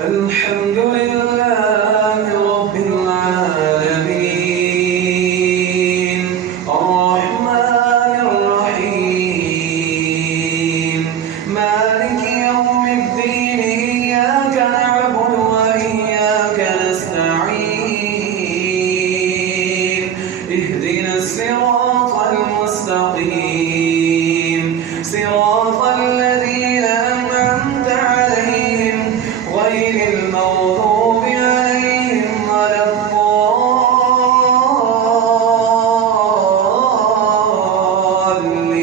الحمد لله رب العالمين الرحمن الرحيم مالك يوم الدين إياك نعبد وإياك نستعين اهدنا الصراط المستقيم صراط الذين أنعمت عليهم غير المغضوب عليهم ولا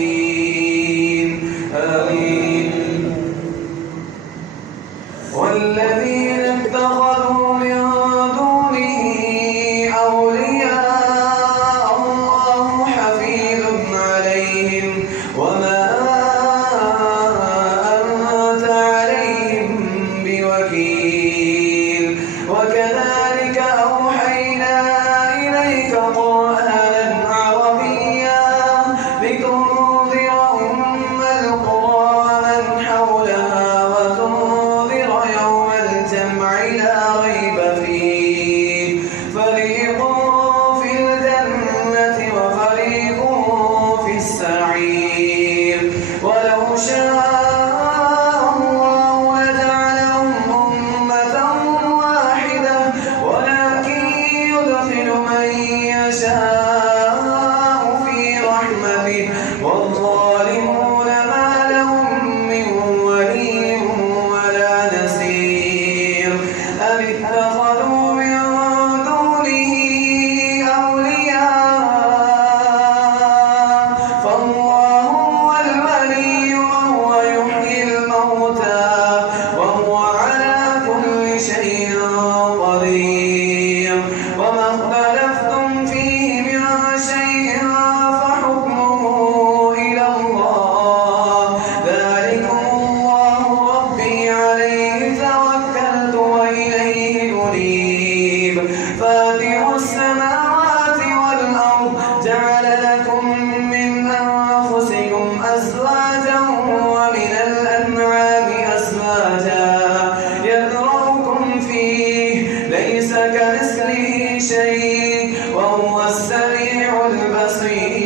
الضالين آمين والذين اتخذوا من دونه أولياء الله حفيظ عليهم وما أنت عليهم بوكيل وكذلك أوحينا إليك قرآنا عربيا لتنذر أم القرى ومن حولها وتنذر يوم الجمع لا ريب فيه فريق في الجنة وفريق في السعير ولو شاء الله لجعلهم أمة واحدة ولكن يدخل من يشاء في رحمته والظالمون ما لهم من ولي ولا نصير أم اتخذوا من دونه أولياء فالله هو الولي وهو يحيي الموتى وهو على كل شيء قدير وما اختلفتم فيه من شيء فحكمه إلى الله ذلكم الله ربي عليه توكلت وإليه أنيب فاطر السماوات والأرض جعل لكم من أنفسكم أزواجا ومن الأنعام أزواجا يذرؤكم فيه ليس كمثله شيء وهو السميع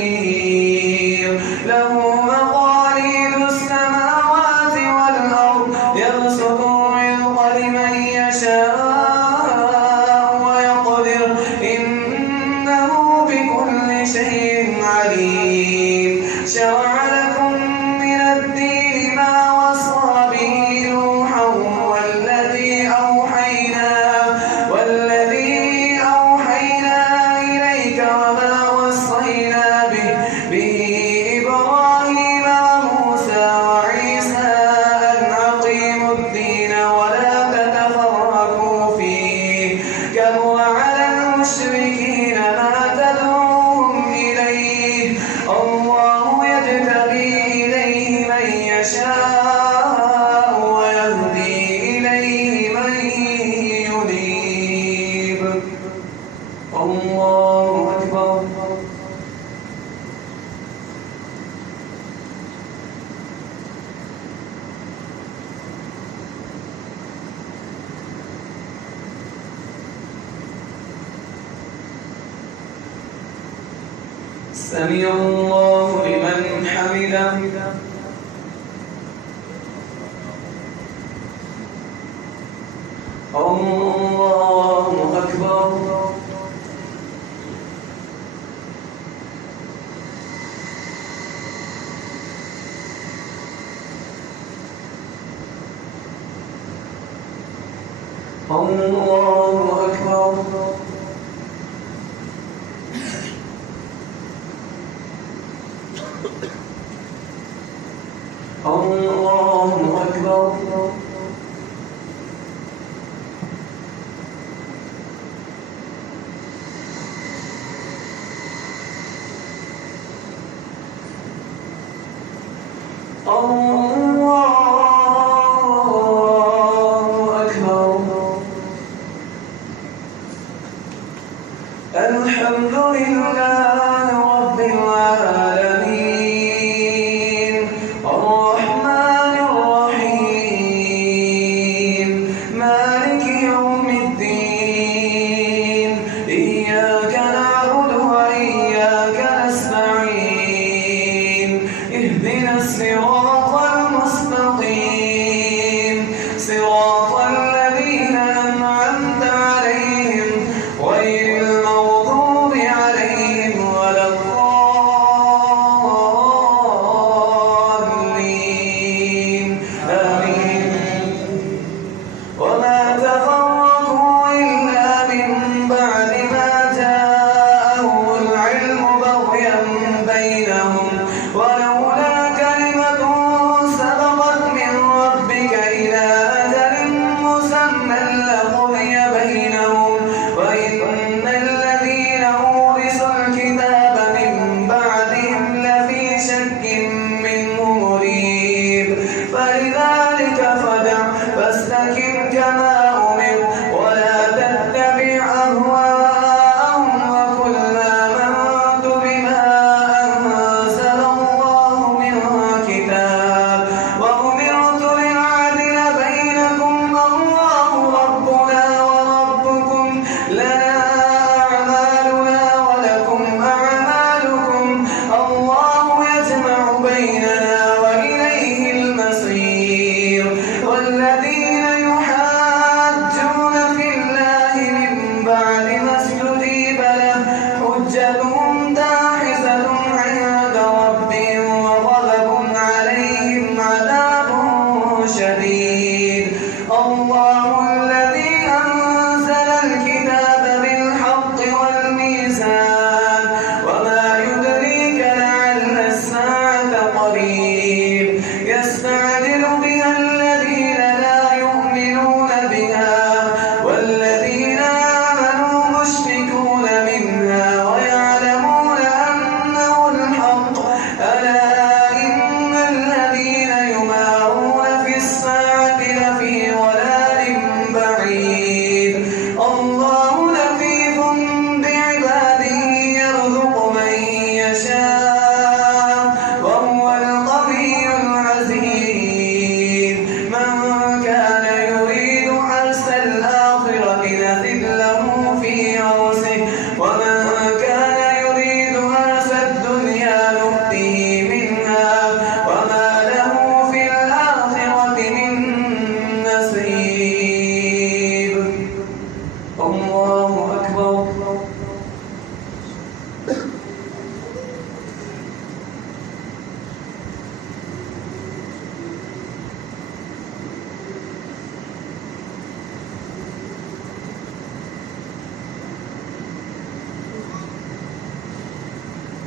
البصير له مقاليد السماوات والأرض يبسط الرزق لمن يشاء ويقدر إنه بكل شيء عليم شرع لكم من الدين ما وصى به نوحا والذي أوحينا إليك وما وصينا به إبراهيم وموسى وعيسى أن أقيموا الدين ولا تتفرقوا فيه كبر على المشركين ما تدعوهم إليه الله يجتبي إليه من يشاء ويهدي إليه من ينيب الله أكبر سمع الله لمن حمده الله أكبر الله أكبر الله أكبر الله أكبر والذين يحاجون في الله من بعد ما استجيب له حجتهم داحسة عند ربهم وغضب عليهم عذاب شديد. الله الذي أنزل الكتاب بالحق والميزان وما يدريك لعل الساعة قريب يستعجل بها الذين لا يؤمنون بها والذين آمنوا مشركون منها ويعلمون أنه الحق. ألا إن الذين يمارون في الساعة لفي ضلال بعيد. الله لطيف بعباده يرزق من يشاء وهو القوي العزيز. من كان يريد حرث الآخرة نزد له في حرثه ومن كان يريد حرث الدنيا نؤته منها وما له في الآخرة من نصيب. الله أكبر.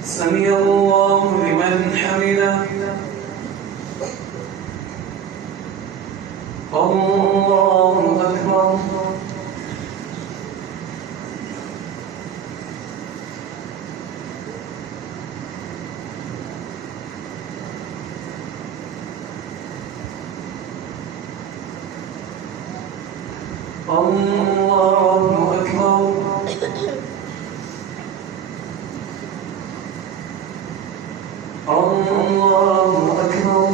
سمع الله لمن حمده. الله أكبر. الله أكبر.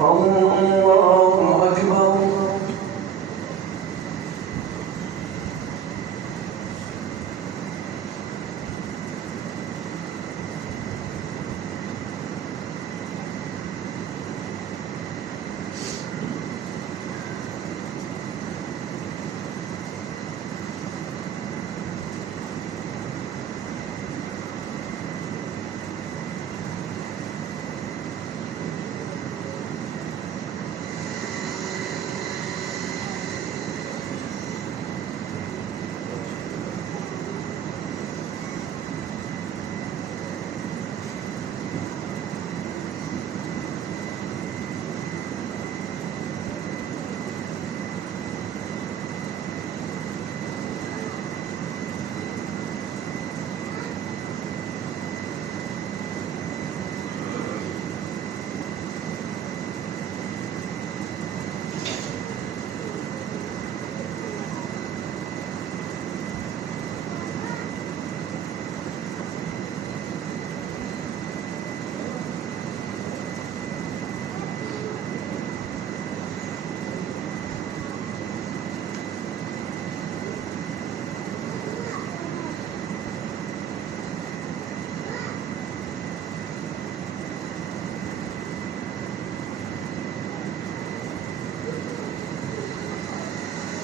الله أكبر. الله أكبر.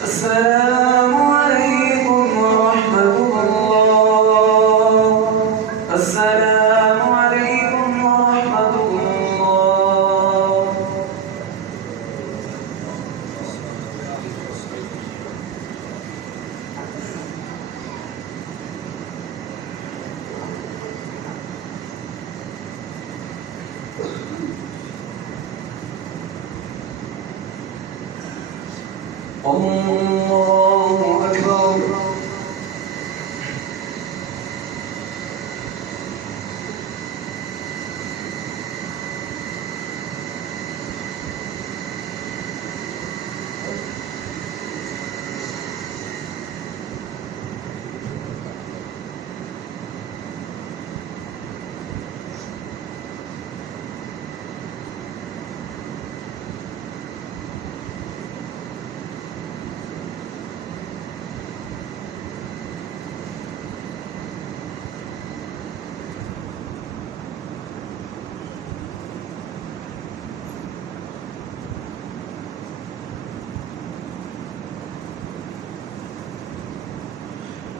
السلام عليكم ورحمة الله. السلام عليكم ورحمة الله. الله أكبر.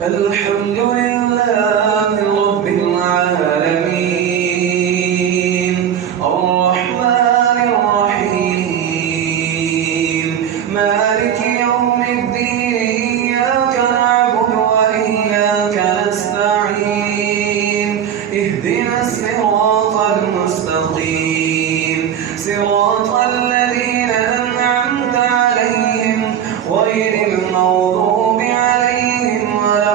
الحمد لله رب العالمين الرحمن الرحيم مالك يوم الدين إياك نعبد وإياك نستعين اهدنا الصراط المستقيم صراط الذين أنعمت عليهم غير المغضوب عليهم ولا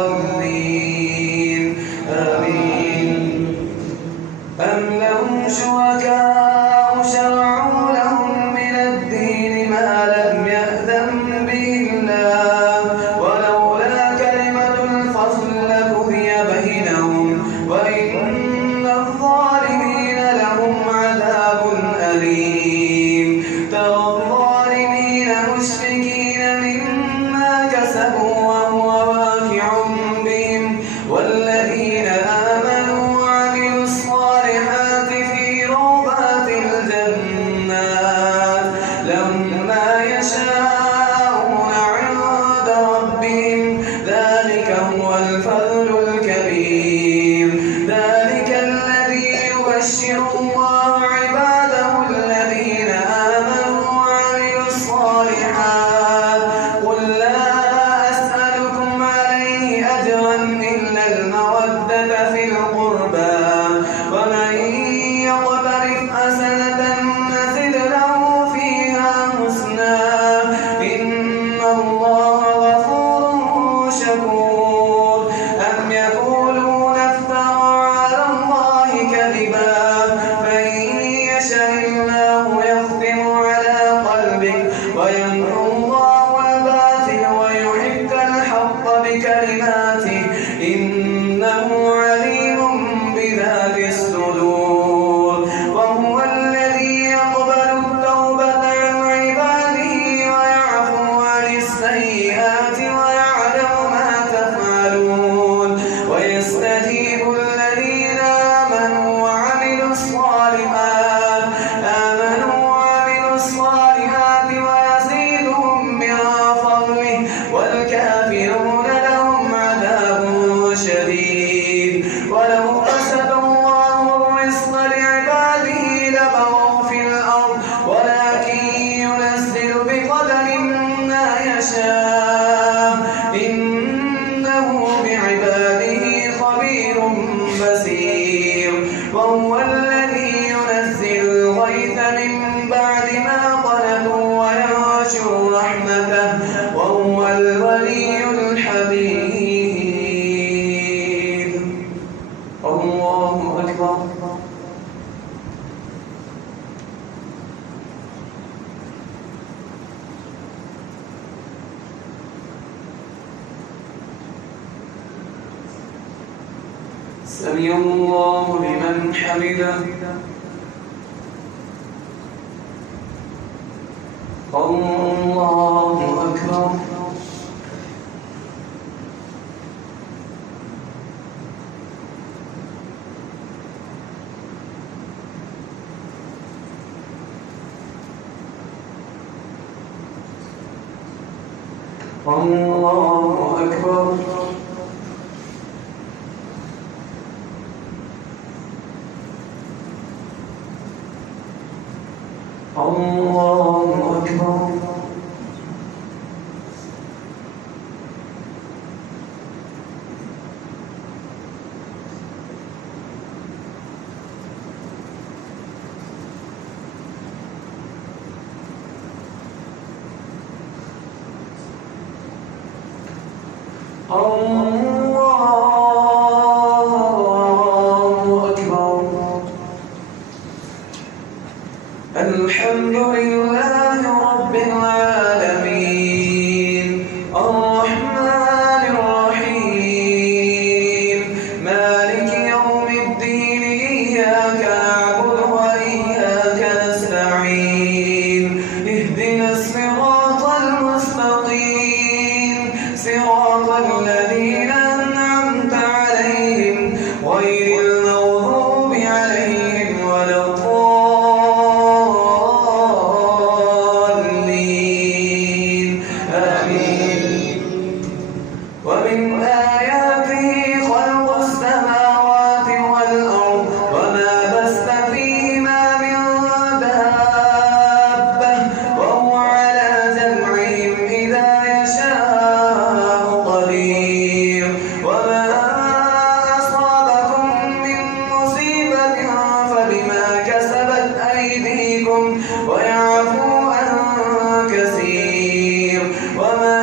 الضالين آمين أم لهم شركاء شرعوا لهم من الدين ما لم يأذن به الله ولولا كلمة الفصل لقضي بينهم وإن الظالمين لهم عذاب أليم ترى الظالمين مشفقين مما كسبوا وهو واقع بهم والذين آمنوا وعملوا الصالحات في روضات الجنات لهم ما يشاءون عند ربهم ذلك هو الفضل الكبير ذلك الذي يبشر الله عباده الذين آمنوا وعملوا الصالحات قل لا أسألكم عليه أجرا إلا المودة في القربى ومن يقترف حسنة نزد له فيها حسنا إن الله غفور شكور أم يقولون افترى على الله كذبا فإن يشاء الله يختم على قلبك ويمحو الله الباطل ويحق الحق بكلماته إنه عليم بذات الصدور وهو الذي يقبل التوبة عن عباده ويعفو عن السيئات ويعلم ما تفعلون ويستجيب الذين آمنوا وعملوا الصالحات ويزيدهم من فضله والكافرون لهم عذاب شديد ولو بسط الله الرزق لعباده لبغوا في الأرض ولكن ينزل بقدر ما يشاء إنه بعباده خبير بصير وهو الذي ينزل الغيث من بعد ما قنطوا وينشر رحمته وهو الولي الحميد الله أكبر سمع الله لمن حمده الله أكبر الله أكبر الله أكبر الله أكبر الحمد لله رب العالمين الرحمن الرحيم مالك يوم الدين إياك نعبد وإياك نستعين اهدنا الصراط المستقيم صراط الذين أنعمت عليهم غير المغضوب عليهم ولا الضالين ومن آياته خلق السماوات والأرض وما بث فيهما من دابة وهو على جمعهم إذا يشاء قدير وما أصابكم من مصيبة فبما كسبت أيديكم ويعفو عن كثير وما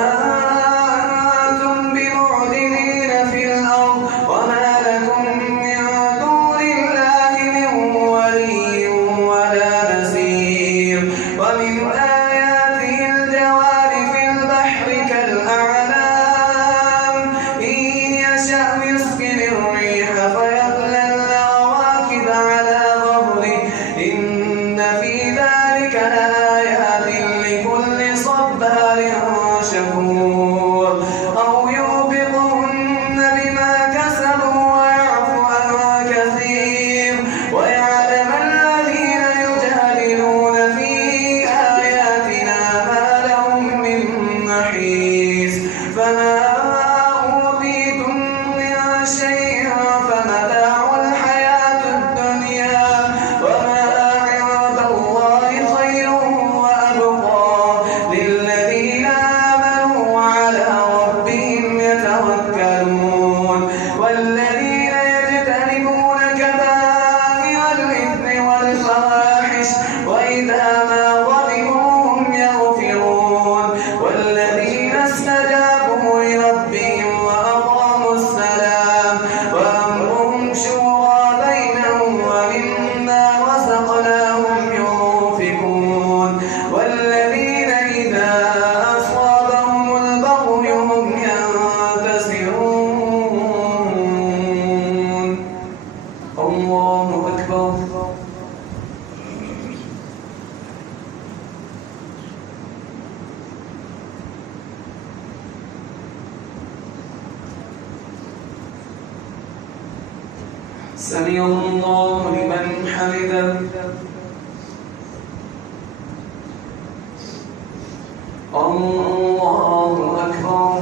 أنتم بمعجزين في الأرض وما لكم من دون الله من ولي ولا نصير ومن آياته الجوار في البحر كالأعلام إن يشأ يسكن الريح فيظللن رواكد على ظهره إن في ذلك لآيات لكل صبار شكور أو يوبقهن بما كسبوا ويعفو عن كثير ويعلم الذين يجادلون في آياتنا ما لهم من محيص فما أوتيتم من شيء فمتاع الحياة الدنيا وما عند الله خير وأبقى للذين آمنوا وعلى ربهم يتوكلون والذين يجتنبون كبائر الإثم والفواحش وإذا ما ظلموا هم يغفرون والذين استجابوا لربهم وأقاموا الصلاة وأمرهم شورى بينهم ومما رزقناهم ينفقون والذين إذا أصابهم البغي هم ينتصرون الله أكبر سمع الله لمن حمده الله أكبر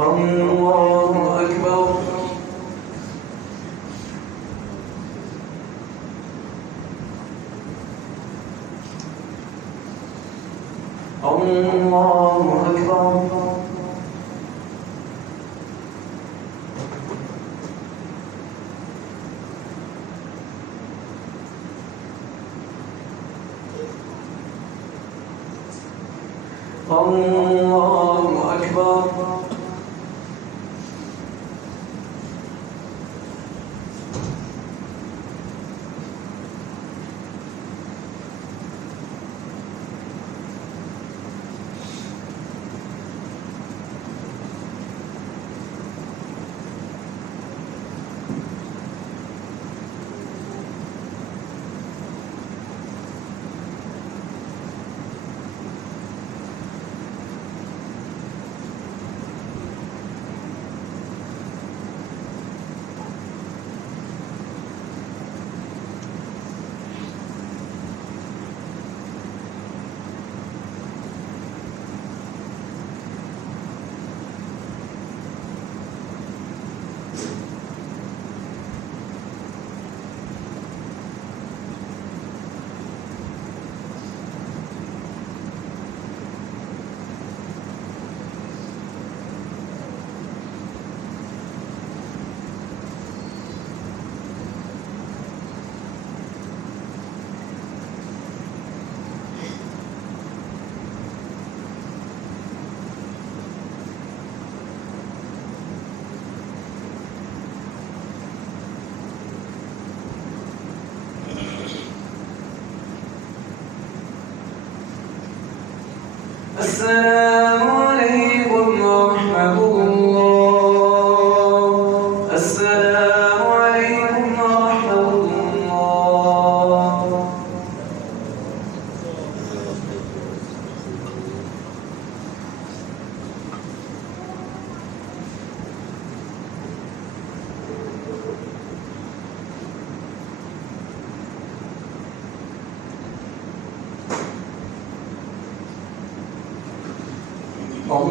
الله أكبر الله أكبر الله أكبر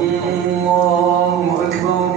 الله أكبر.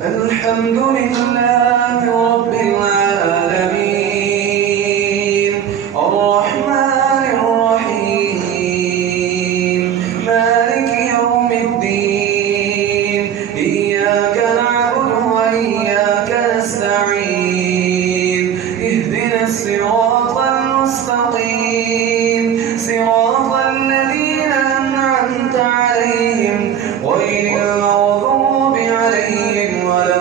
الحمد لله رب العالمين الرحمن الرحيم مالك يوم الدين إياك نعبد وإياك نستعين اهدنا الصراط المستقيم صراط الذين أنعمت عليهم غير المغضوب عليهم ولا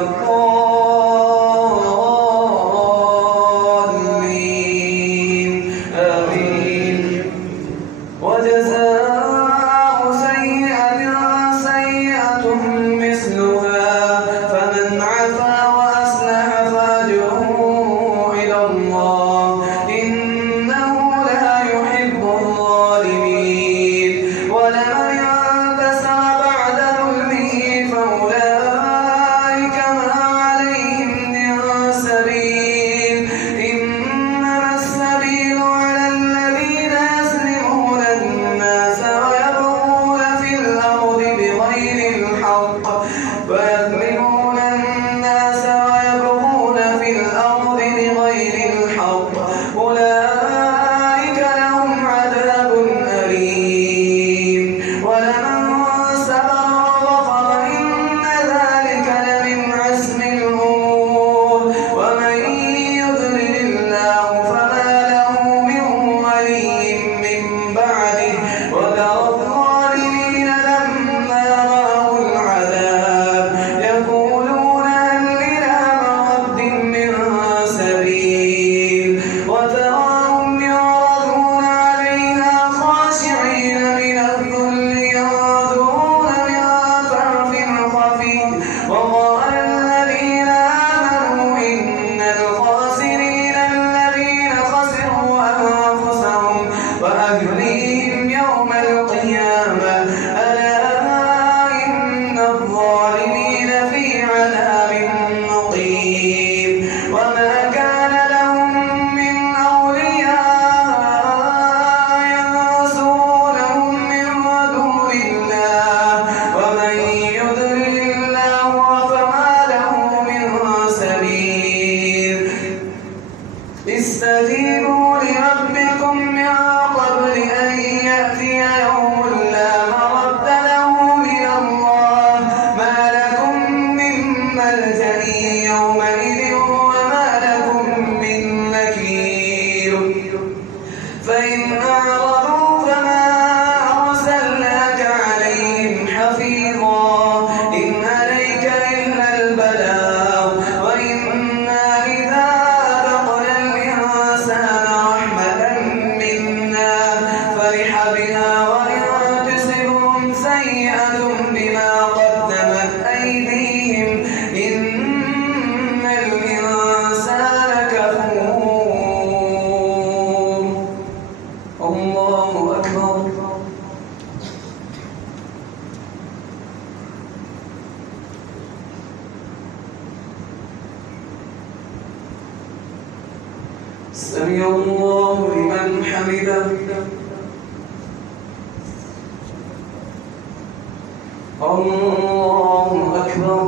الضالين آمين. وجزاء سيئة سيئة مثلها فمن عفا وأصلح فأجره إلى الله إنه لا يحب الظالمين. ولمن انتصر بعد ظلمه فأولئك ما عليهم من سبيل إنما السبيل على الذين يظلمون الناس ويبغون في الأرض بغير الحق أولئك لهم عذاب أليم. ولمن صبر وغفر إن ذلك لمن عزم الأمور. ومن يضلل الله فما له من ولي من بعده وترى الظالمين لما رأوا العذاب يقولون هل إلى مرد من سبيل. وتراهم يعرضون عليها خاشعين من الذل ينظرون من طرف خفي. وقال الذين آمنوا إن الخاسرين الذين خسروا أنفسهم وأهليهم يوم القيامة ألا إن الظالمين في عذاب مقيم. وما كان لهم من أولياء ينصرونهم من دون الله ومن يضلل الله فما له من سبيل. استجيبوا لربكم من قبل أن يأتي يوم لا مرد له من الله ما لكم من ملجأ يومئذ وما لكم من نكير. فإن أعرضوا فما أرسلناك عليهم حفيظا إن عليك إلا البلاغ وإنا إذا أذقنا الإنسان رحمة منا فرح بها وإن تصبهم سيئة بما قدمت أيديهم إن الإنسان كفور. الله أكبر. سمع الله لمن حمده. الله أكبر.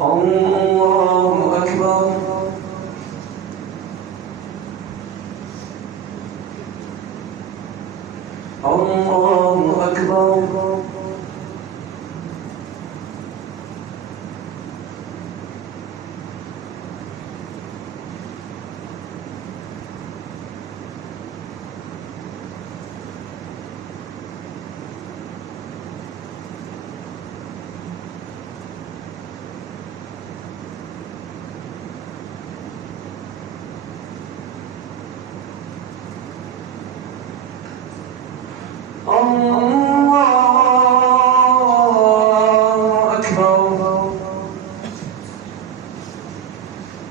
الله أكبر. الله أكبر.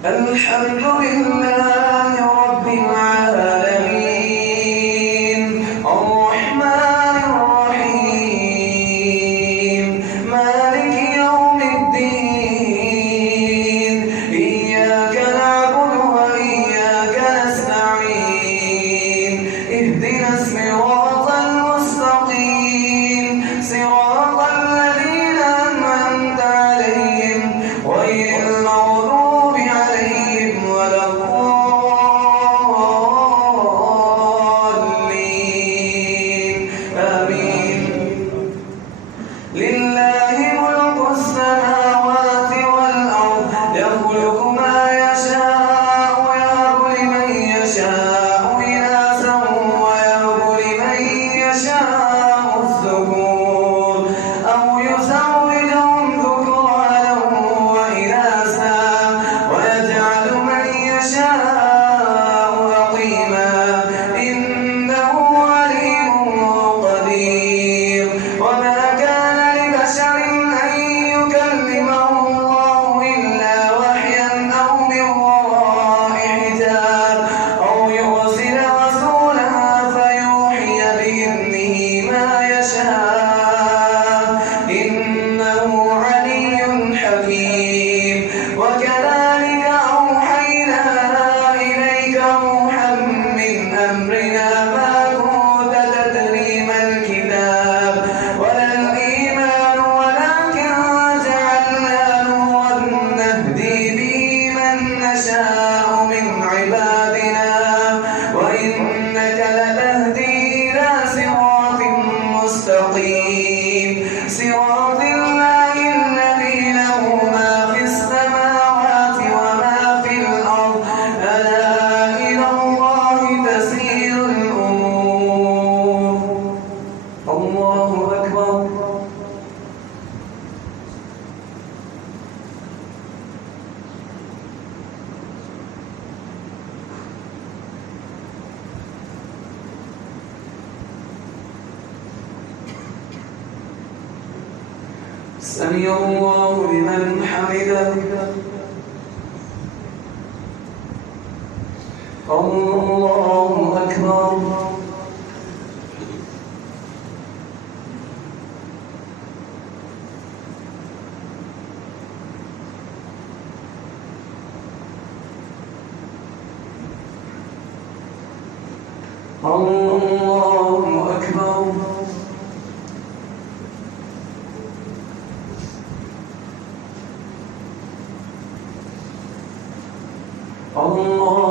الحمد لله رب العالمين الرحمن الرحيم مالك يوم الدين إياك نعبد وإياك نستعين اهدنا الصراط المستقيم صراط الذين أنعمت عليهم غير المغضوب عليهم ولا الضالين آمين. لله ملك السماوات والأرض يخلق ما يشاء ويهب لمن يشاء إناثا ويهب لمن يشاء الذكور أو يزوجهم ذكرانا وإناثا ويجعل من يشاء عقيما إنه عليم قدير. وما كان لبشر أن يكلمه الله إلا وحيا أو من وراء حجاب أو يرسل رسولا فيوحي بإذنه ما يشاء إنه علي حكيم. وكذلك أوحينا إليك روحا من أمرنا ما كنت تدري ما الكتاب ولا الإيمان ولكن جعلنا نورا نهدي به من نشاء من عبادنا وإنك لتهدي إلى صراط مستقيم صراط الله الذي له ما في السماوات وما في الأرض ألا إلى الله تسير الأمور. الله أكبر. سمع الله لمن حمده. الله أكبر. الله أكبر. الله